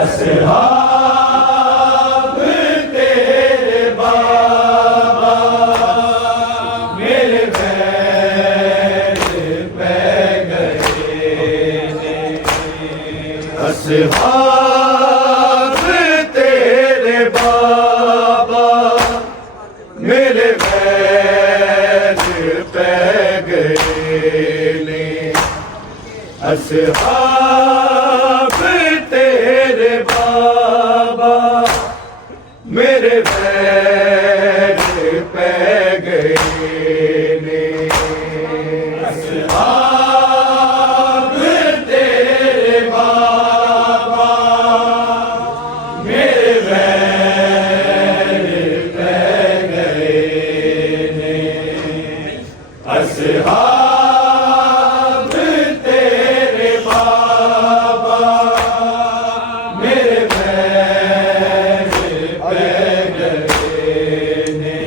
असहाब तेरे बाबा मेरे बैर पै गए ने। असहाब तेरे बाबा मेरे बैर पै गए ने। असहाब तेरे बाबा मेरे बैर पै गए ने। असहाब तेरे बाबा मेरे बैर पै गए ने। असहाब तेरे बाबा मेरे बैर पै गए ने।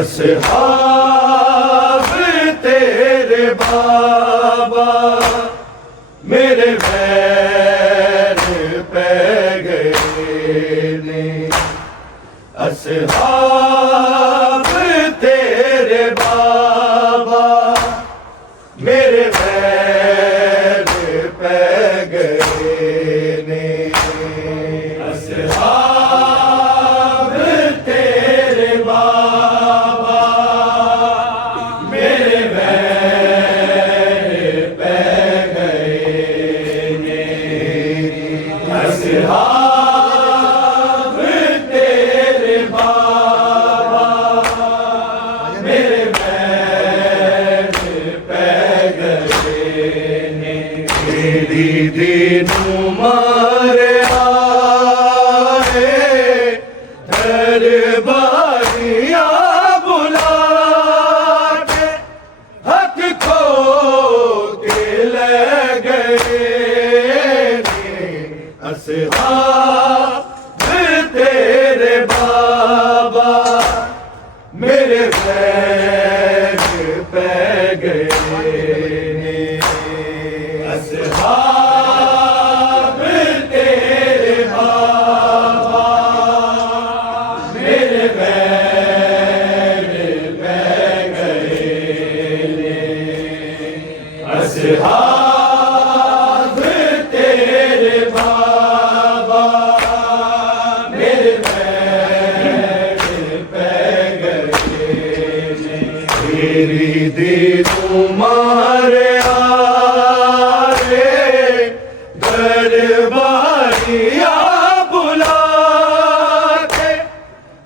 असहाब तेरे बाबा मेरे बैर पै गए ने। असहाब तेरे बाबा मेरे बैर पै गए ने। असहाब तेरे बाबा मेरे बैर पै गए ने। असहाब तेरे बाबा मेरे बैर पै गए ने। तेरी दीनू मारे आए दरबारिया बुला के हक खो के ले गए ने। असहाब तेरे बाबा मेरे बैर पै गए ने। असहाब तेरे बाबा मेरे बैर पै गए ने। असहाब तेरे बाबा मेरे बैर पै गए ने। तेरी दीनू मारे आए दरबारिया बुला के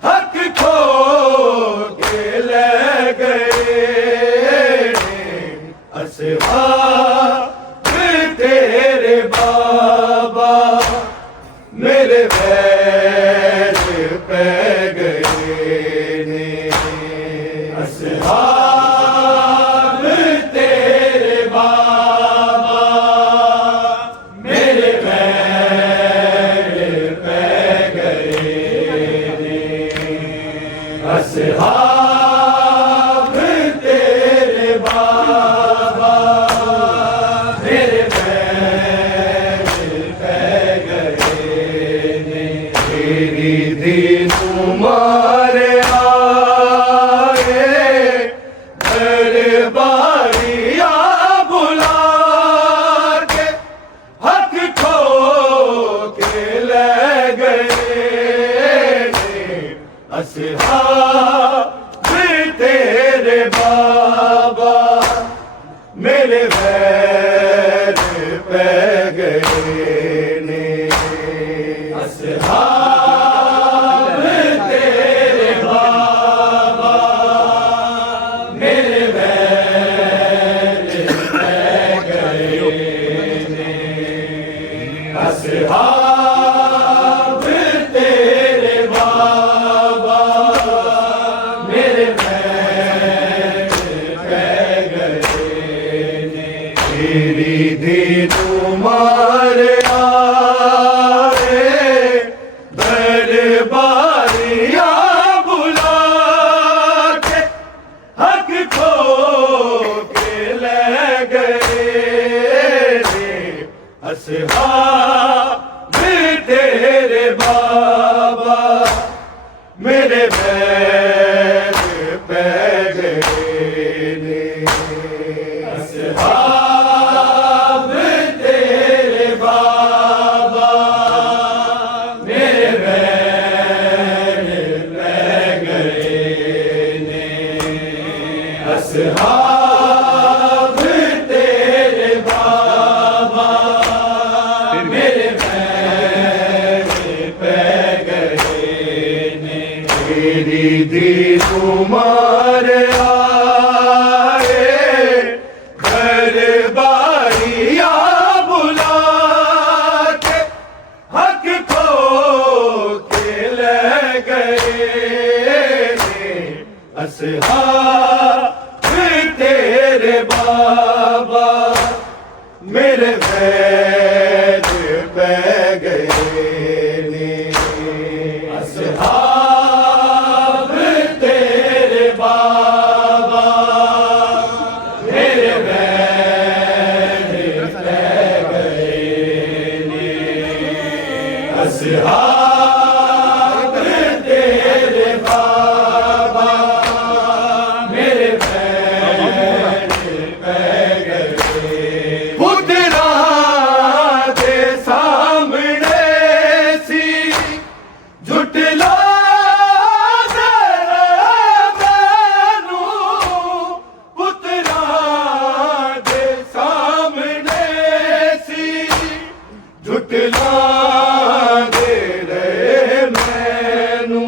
हक खो के ले गए ने। असहाब तेरे बाबा मेरे बैर पै गए ने। असहाब तेरे बाबा मेरे बैर पै गए ने। असहाब तेरे बाबा मेरे बैर पै गए ने। तेरी दीनू मारे आए दरबारिया बुला के हक खो के ले गए ने। असहाब तेरे बाबा मेरे बैर पै गए ने। असहाब तेरे बाबा मेरे बैर पै गए ने। असहाब तेरे बाबा मेरे बैर पै गए ने। तेरी दीनू मारे आए दरबारिया बुला के हक खो के ले गए ने। असहाब मेरी धी तुम्हार आए घर बारिया बुला के हक खो के ले गए असहाब तेरे बाबा मेरे वैद पै गए असहाब तेरे बाबा मेरे वैद पै गए असहाब तेरे बाबा मेरे वैद पै गए पुत्रा दे सामने सी झुटला मैनू पुत्रा दे सामने सी झुटला दे रहे मैनू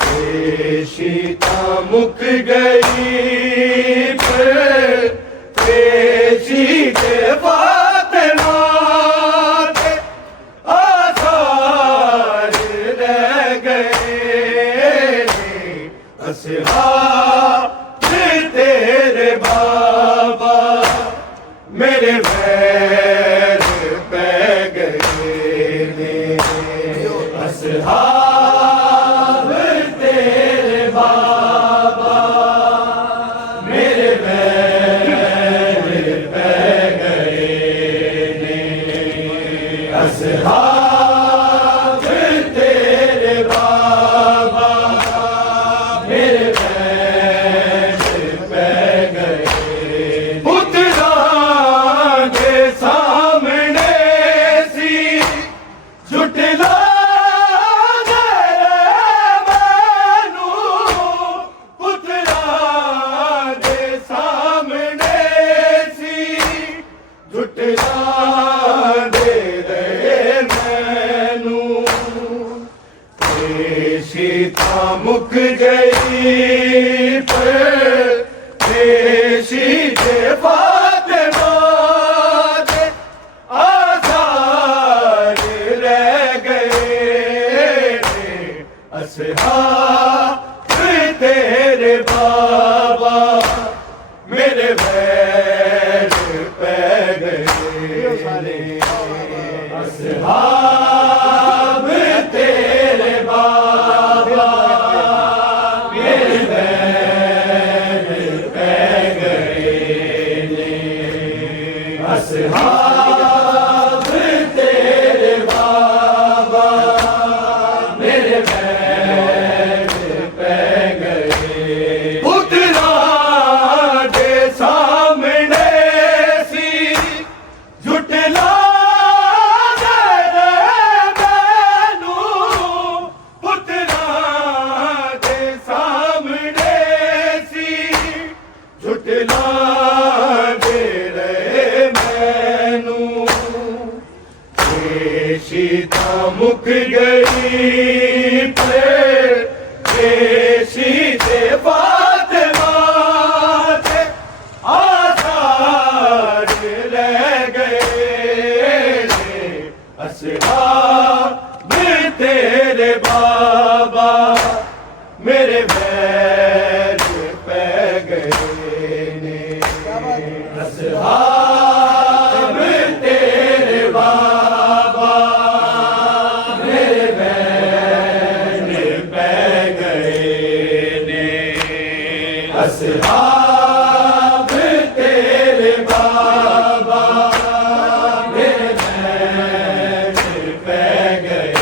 पेशीता मुक गई पेशी के फातिमा के आसार रह गए असहाब तेरे बाबा मेरे वैर पै गए असहाब तेरे बाबा मेरे वैर पै गए असहाब तेरे बाबा मेरे वैर पै गए पुत्रा के सामने सी झुटला मैनू पुत्रा के सामने सी झुटला दे रहे मैनू पेशीता मुक गई पेशी के फातिमा के आसार रह गए असहाब तेरे बाबा मेरे वैर पै गए असहाब तेरे बाबा मेरे वैर पै गए असहाब तेरे बाबा मेरे वैर पै गए पुत्रा के सामने सी झुटला मैनू पुत्रा के सामने सी झुटला दे रहे मैनू पेशीता मुक गई पेशी से फातिमा के आसार रह गए असहाब तेरे बाबा मेरे वैर पै गए असहाब तेरे बाबा मेरे वैर पै गए असहाब तेरे बाबा मेरे वैर पै गए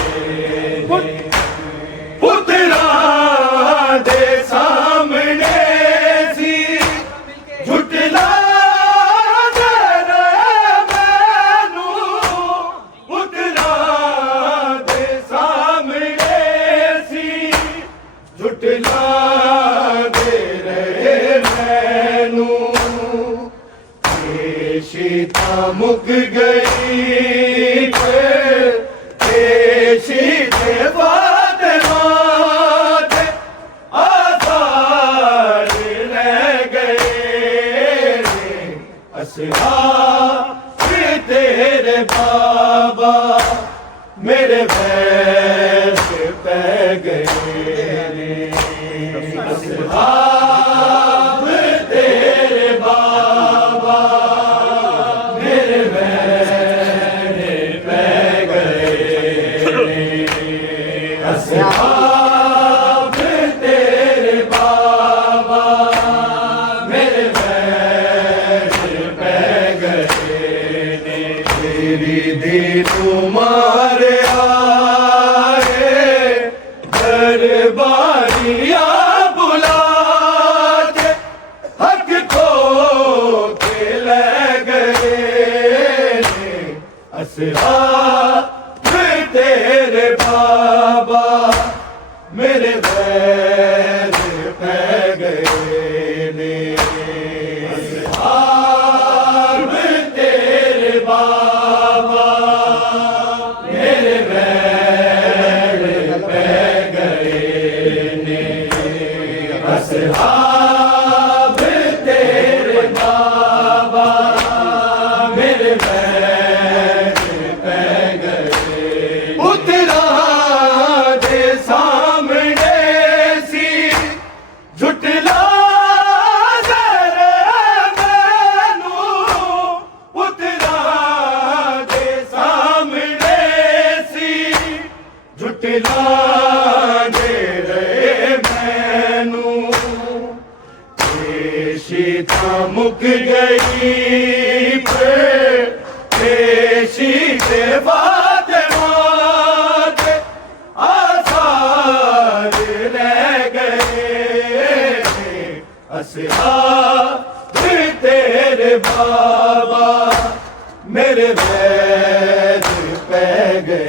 मेरे वैस पै गए ने असहाब तेरे बाबा मेरे वैस पै गए ने असहाब तेरे बाबा मेरे वैस पै गए ने तेरी दी तुम्हारे दरबारिया बुला के हक खो के ले गए ने असहाब तेरे बाबा मेरे वैस पै गए ने असहाब तेरे बाबा मेरे वैस पै असहाब तेरे बाबा मेरे वैस पै गए उतरा दे सामने सी झुटला जरे मैनू उतरा दे सामने सी झुटला सीता मुक गई पेशी से फातिमा के आसार रह गए असहाब तेरे बाबा मेरे वैस पै गए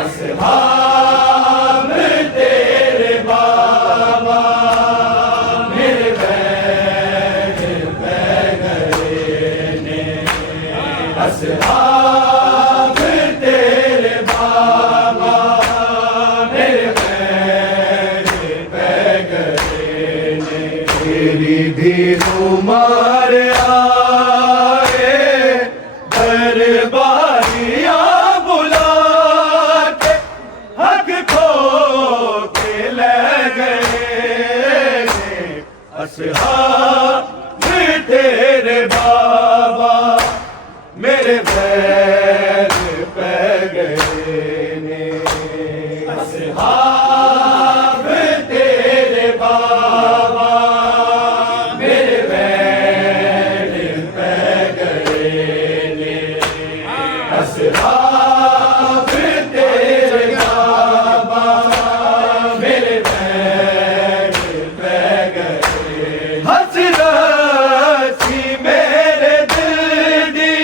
असहाब तेरे बाबा असहाब तेरे बाबा मेरे वैस पै गए ने तेरी दी तुम्हारे आए दरबारिया बुला के हक खो के ले गए ने असहाब तेरे बाबा मेरे वैस पै गए ने असहाब तेरे बाबा मेरे वैस पै गए ने असहाब तेरे बाबा मेरे वैस पै गए हसरत सी मेरे दिल दी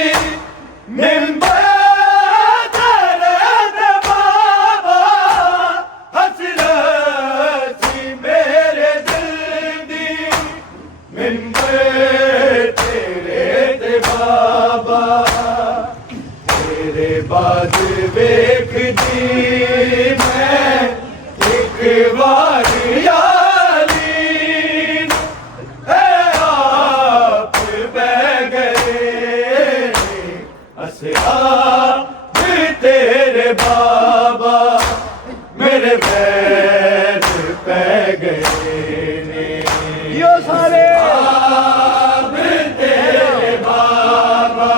बाद वेख दी मैं एक बार यालीन आप बह गए असहाब तेरे बाबा मेरे वैस पै गए ने यो सारे तेरे बाबा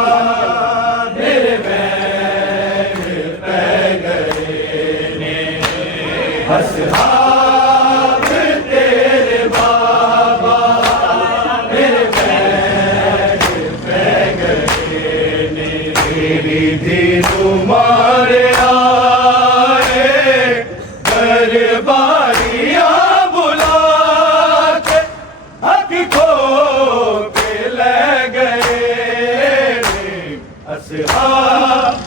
असहाब तेरे बाबा मेरे वैस पै गए ने तेरी दी तुम्हारे आए दरबारिया बुला के हक खो के ले गए असहाब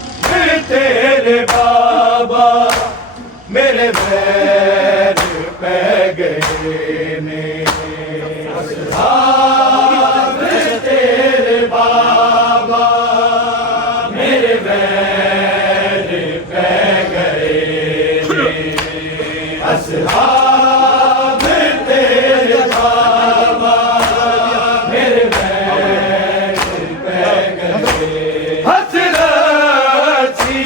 तेरे बाबा मेरे वैस पै गए ने असहाब तेरे बाबा मेरे वैस पै गए ने असहाब तेरे बाबा मेरे वैस पै गए हसरत सी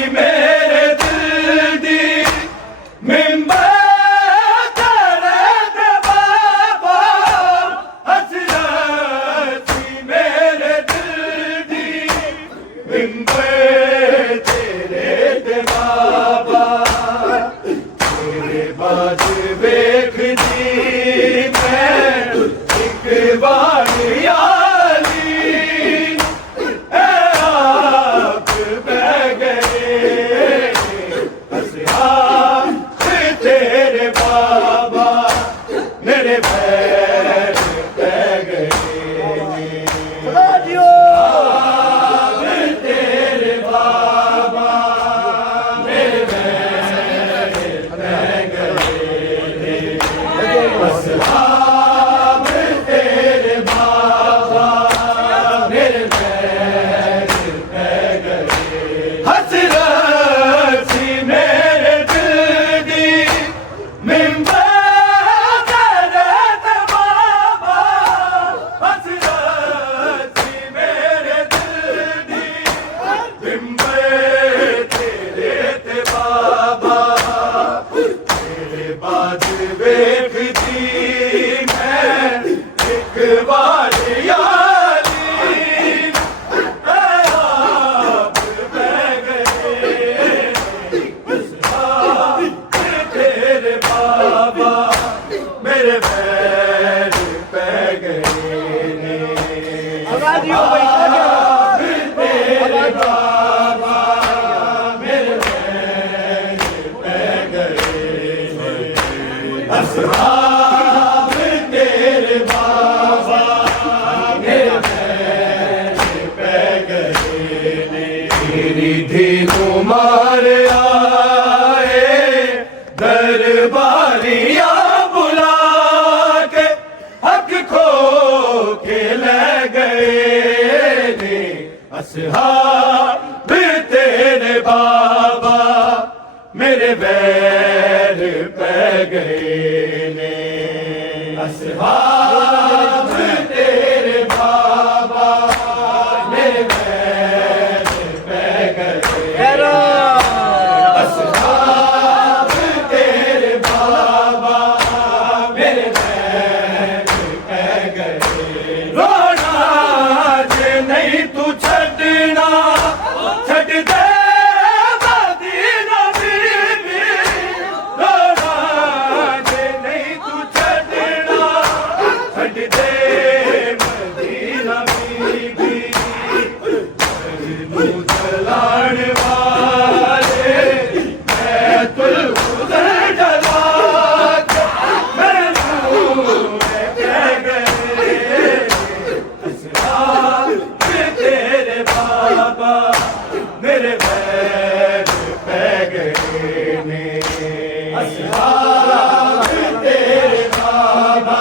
असहाब तेरे बाबा मेरे बैर पै गए ने तेरी धीनू मार आए दरबारिया बुला के हक खो के ले गए ने असहाब तेरे बाबा मेरे बैर पै गए ने असहाब तेरे बाबा मेरे बैर पै गए असहाब तेरे बाबा मेरे बैर पै गए रोना जे नहीं तू छड़ना छड़ दे मेरे बैर पै गए ने असहाब तेरे बाबा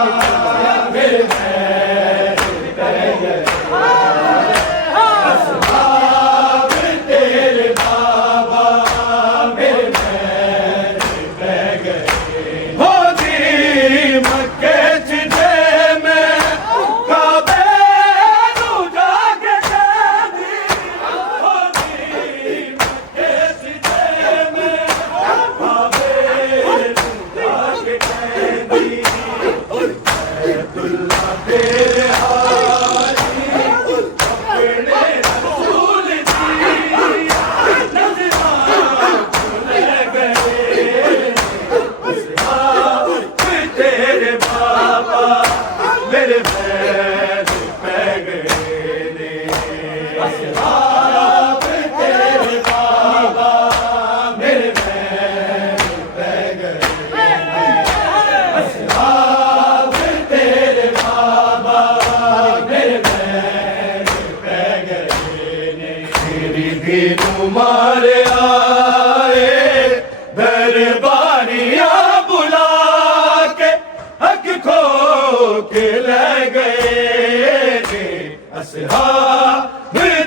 मेरे बैर पै गए असहाब तेरे बाबा मेरे बैर पै गए हो जी मक्के च मैं काबे नू जाके मेरे बैर पै गए ने असहाब तेरे बाबा मेरे बैर पै गए असहाब तेरे बाबा मेरे बैर पै गए ने तेरी धीनू मार आए दरबारिया बुला के हक खो के ले गए ने असहाब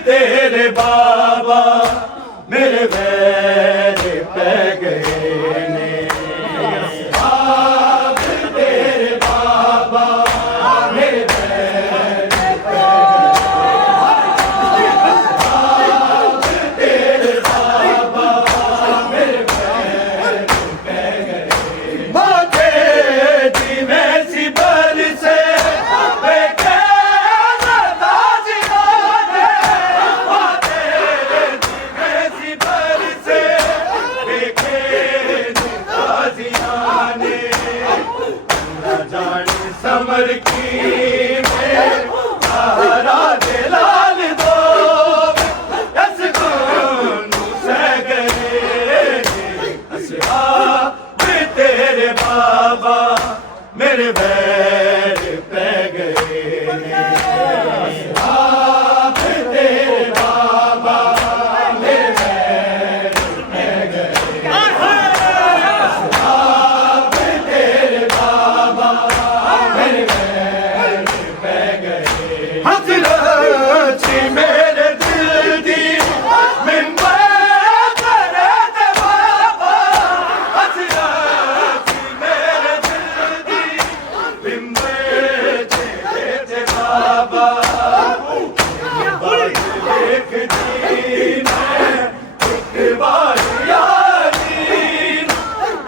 तेरे बाबा मेरे बैर पै गए ने असहाब तेरे बाबा मेरे बैर पै गए असहाब तेरे बाबा मेरे बैर पै गए माथे दी वैसी बल से समर की में तारा दे लाल दो दस गुनू सह गए असहाब तेरे बाबा मेरे बैर पै गए ने असहाब तेरे बाबा मेरे बैर पै गए असहाब तेरे बाबा हजरत मेरे दिल दी मिंबर करे दे बाबा हजरत मेरे दिल दी मिंबर करे दे बाबा एक दिन एक बार यारी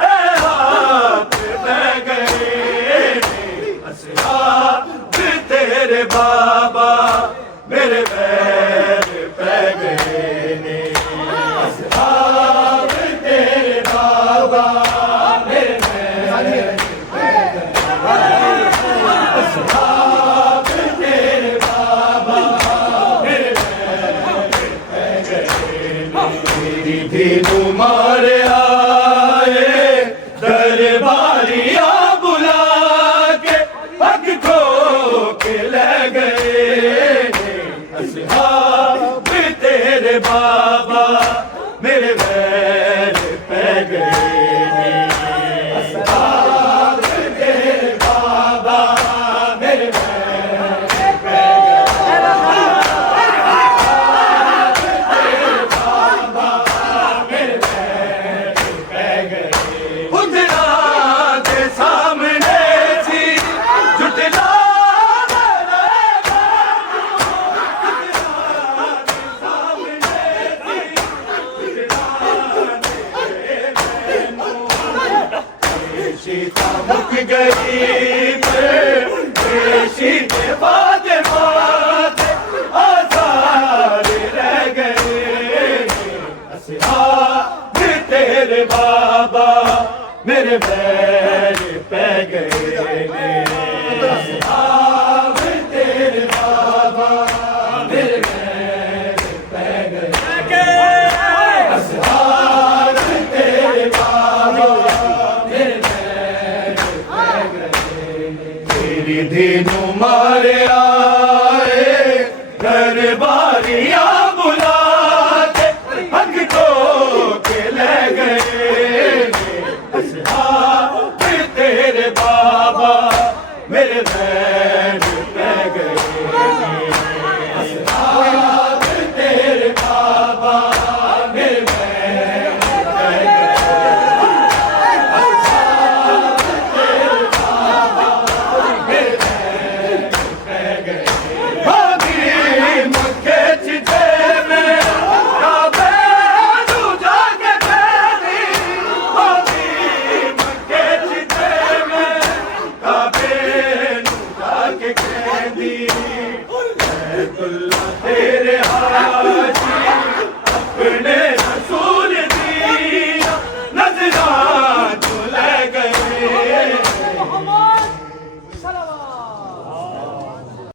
आप पै गए असहाब तेरे बाबा मेरे बैर पै गए ने असहाब तेरे बाबा मेरे बैर पै गए असहाब तेरे बाबा मेरे बैर पै गए तेरी धीनू मार आए दरबारिया मेरे वैर पै गए असरार तेरे बाबा मेरे वैर पै गए उजड़ा के सामने सी जुटला सीता मुक गई देशी के बाद माते आजाद रह गए असहाब तेरे बाबा मेरे बैर पै गए असहाब तेरे बाबा मेरे बैर पै गए असहाब तेरे बाबा दीनू मारे आए घर बारियां बुलाते हक तो के ले गए असहाब तेरे बाबा मेरे बैर पै गए असहाब तेरे बाबा मेरे बैर पै गए